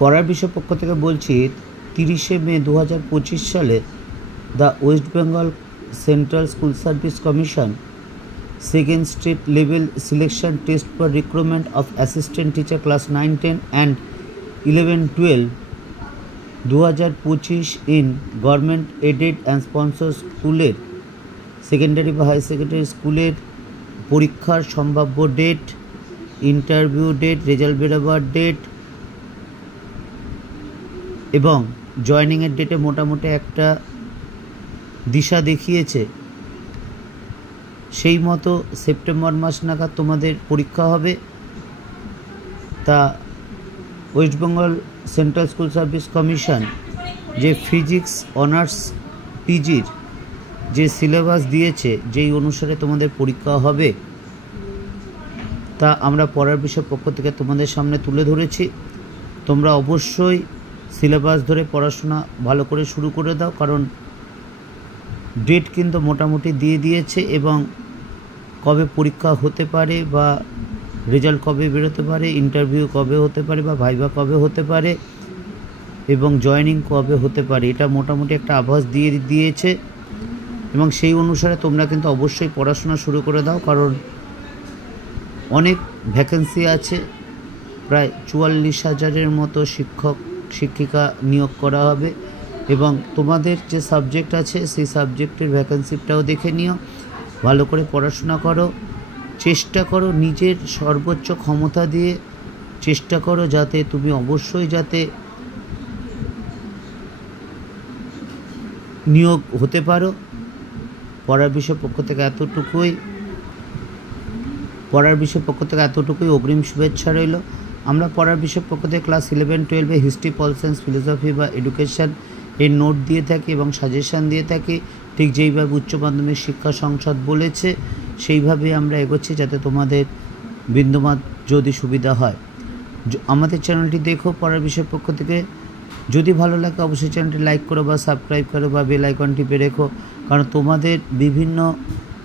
পড়ার বিষয় পক্ষ থেকে বলছি 30শে মে 2025 সালে the West Bengal central school service commission second state level selection test for recruitment of assistant teacher class 9-10 and 11-12 2025 in government aided and sponsor স্কুলের সেকেন্ডারি বা হাই সেকেন্ডারি স্কুলের পরীক্ষার সম্ভাব্য ডেট, ইন্টারভিউ ডেট, রেজাল্ট বেরোবার ডেট এবং জয়নিংয়ের ডেটে মোটামুটি একটা দিশা দেখিয়েছে। সেই মতো সেপ্টেম্বর মাস নাগাদ তোমাদের পরীক্ষা হবে। তা West Bengal central school service commission যে ফিজিক্স অনার্স পিজির যে সিলেবাস দিয়েছে, যেই অনুসারে তোমাদের পরীক্ষা হবে, তা আমরা পড়ার বিষয় পক্ষ থেকে তোমাদের সামনে তুলে ধরেছি। তোমরা অবশ্যই সিলেবাস ধরে পড়াশোনা ভালো করে শুরু করে দাও, কারণ ডেট কিন্তু মোটামুটি দিয়ে দিয়েছে এবং কবে পরীক্ষা হতে পারে বা রেজাল্ট কবে বেরোতে পারে, ইন্টারভিউ কবে হতে পারে বা ভাইভা কবে হতে পারে এবং জয়েনিং কবে হতে পারে, এটা মোটামুটি একটা আভাস দিয়ে দিয়েছে। এবং সেই অনুসারে তোমরা কিন্তু অবশ্যই পড়াশোনা শুরু করে দাও, কারণ অনেক ভ্যাকেন্সি আছে। প্রায় 44,000-এর মতো শিক্ষক শিক্ষিকা নিয়োগ করা হবে এবং তোমাদের যে সাবজেক্ট আছে সেই সাবজেক্টের ভ্যাকেন্সিটাও দেখে নিও। ভালো করে পড়াশোনা করো, চেষ্টা করো নিজের সর্বোচ্চ ক্ষমতা দিয়ে চেষ্টা করো যাতে তুমি অবশ্যই যাতে নিয়োগ হতে পারো। পড়ার বিষয় পক্ষ থেকে এতটুকুই অগ্রিম শুভেচ্ছা রইল। আমরা পড়ার বিষয় পক্ষ থেকে ক্লাস 11-12-এ হিস্ট্রি, পল সায়েন্স, ফিলোসফি বা এডুকেশান এর নোট দিয়ে থাকি এবং সাজেশান দিয়ে থাকি। ঠিক যেইভাবে উচ্চ মাধ্যমিক শিক্ষা সংসদ বলেছে সেইভাবে আমরা এগোচ্ছি, যাতে তোমাদের বিন্দুমাত্র যদি সুবিধা হয়। আমাদের চ্যানেলটি দেখো পড়ার বিষয় পক্ষ থেকে। যদি ভালো লাগে অবশ্যই চ্যানেলটি লাইক করো বা সাবস্ক্রাইব করো বা বেল আইকন টিপে রেখো, কারণ তোমাদের বিভিন্ন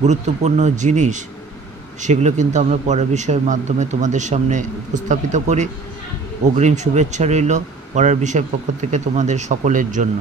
গুরুত্বপূর্ণ জিনিস সেগুলো কিন্তু আমরা পড়ার বিষয়ের মাধ্যমে তোমাদের সামনে উপস্থাপিত করি। অগ্রিম শুভেচ্ছা রইল পড়ার বিষয় পক্ষ থেকে তোমাদের সকলের জন্য।